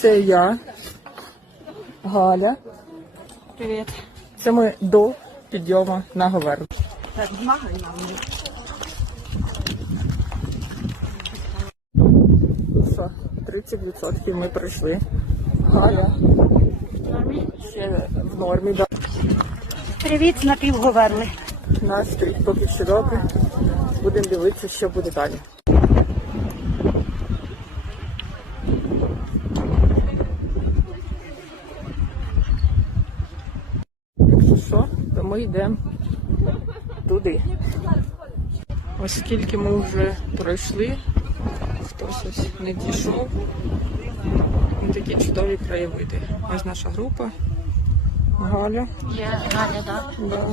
Це я, Галя. Привіт. Це ми до підйому на Говерлу. Так, змагай нам. Що, 30% ми пройшли. Галя ще в нормі. Да. Привіт, з напівговерли. Настрій поки що добре. Будемо дивитися, що буде далі. Що, то ми йдемо туди. Оскільки ми вже пройшли, хтось ось не дійшов. Ось такі чудові краєвиди. Ось наша група. Галя. Є Галя, так? Да.